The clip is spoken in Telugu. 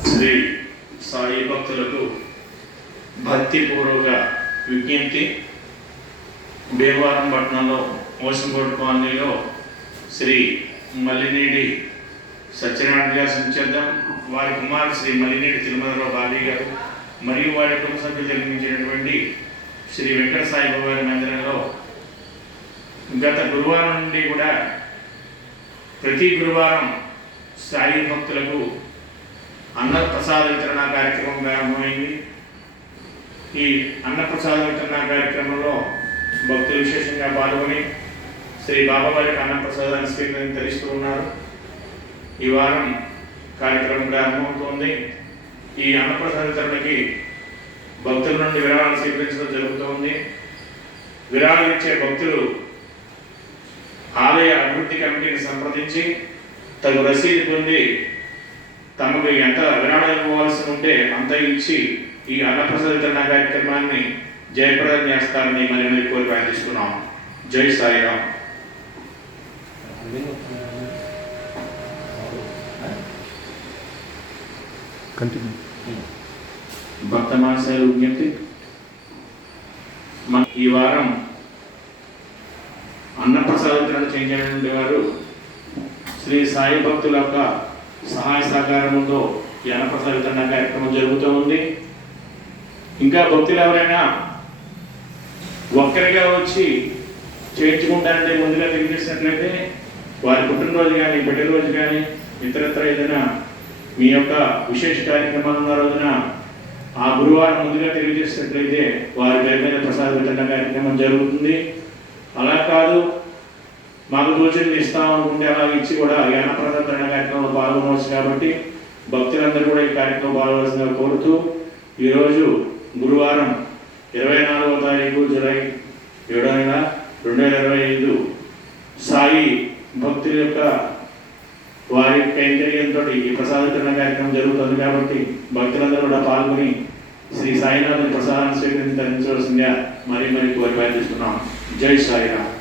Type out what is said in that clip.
శ్రీ సాయి భక్తులకు భక్తిపూర్వక విజ్ఞప్తి. భీమవరం పట్టణంలో మోసంకోట కాలనీలో శ్రీ మల్లినేడి సత్యనారాయణ గారు సంచేద్దాం. వారి కుమారు శ్రీ మల్లినేడి తిరుమలరావు బాబీ గారు మరియు వారి కుటుంబ సభ్యులు జన్మించినటువంటి శ్రీ వెంకట సాయిబాబా గారి మందిరంలో గత గురువారం నుండి కూడా ప్రతి గురువారం సాయి భక్తులకు అన్నప్రసాద వితరణ కార్యక్రమం ప్రారంభమైంది. ఈ అన్నప్రసాద వితరణ కార్యక్రమంలో భక్తులు విశేషంగా పాల్గొని శ్రీ బాబా వారికి అన్నప్రసాదాన్ని స్వీకరిస్తూ ఉన్నారు. ఈ వారం కార్యక్రమం ప్రారంభమవుతోంది. ఈ అన్నప్రసాద వితరణకి భక్తుల నుండి విరాళాలు స్వీకరించడం జరుగుతోంది. విరాళాలు ఇచ్చే భక్తులు ఆలయ అభివృద్ధి కమిటీని సంప్రదించి తగు రసీదు పొంది తమకు ఎంత విరాళాలు ఇవ్వవలసి ఉంటే అంత ఇచ్చి ఈ అన్నప్రసాద వితరణ కార్యక్రమాన్ని జయప్రదం చేస్తారని మరి కోరి ప్రార్థిస్తున్నాం. జై సాయిరామ్. భక్త మాసాలు విజ్ఞప్తి. ఈ వారం అన్నప్రసాద వితరణ చేయించినటువంటి వారు శ్రీ సాయి భక్తుల యొక్క సహాయ సహకారంతో ఈ అన్నప్రసాద వితరణ కార్యక్రమం జరుగుతూ ఉంది. ఇంకా భక్తులు ఎవరైనా ఒక్కరిగా వచ్చి చేయించుకుంటారంటే ముందుగా తెలియజేసినట్లయితే వారి పుట్టినరోజు కానీ పుట్టినరోజు కానీ ఇతరత్ర ఏదైనా మీ యొక్క విశేష కార్యక్రమాలు ఉన్న రోజున ఆ గురువారం ముందుగా తెలియజేసినట్లయితే వారి పేరు మీద ప్రసాద వితరణ కార్యక్రమం జరుగుతుంది. అలా కాదు మాకు సూచనలు ఇస్తామనుకుంటే అలా ఇచ్చి కూడా ఈ అన్నప్రసాద వితరణ కార్యక్రమంలో పాల్గొనవచ్చు. కాబట్టి భక్తులందరూ కూడా ఈ కార్యక్రమం పాల్గొనవలసిందిగా కోరుతూ ఈరోజు గురువారం 24వ తారీఖు జూలై 7వ నెల 2025 సాయి భక్తుల యొక్క వారి కైంకర్యంతో ఈ ప్రసాద వితరణ కార్యక్రమం జరుగుతుంది. కాబట్టి భక్తులందరూ కూడా పాల్గొని శ్రీ సాయినాథుని ప్రసాదాన్ని స్వీకరించి ధరించవలసిందిగా మరీ కోరి ప్రార్థిస్తున్నాం. జై సాయిరామ్.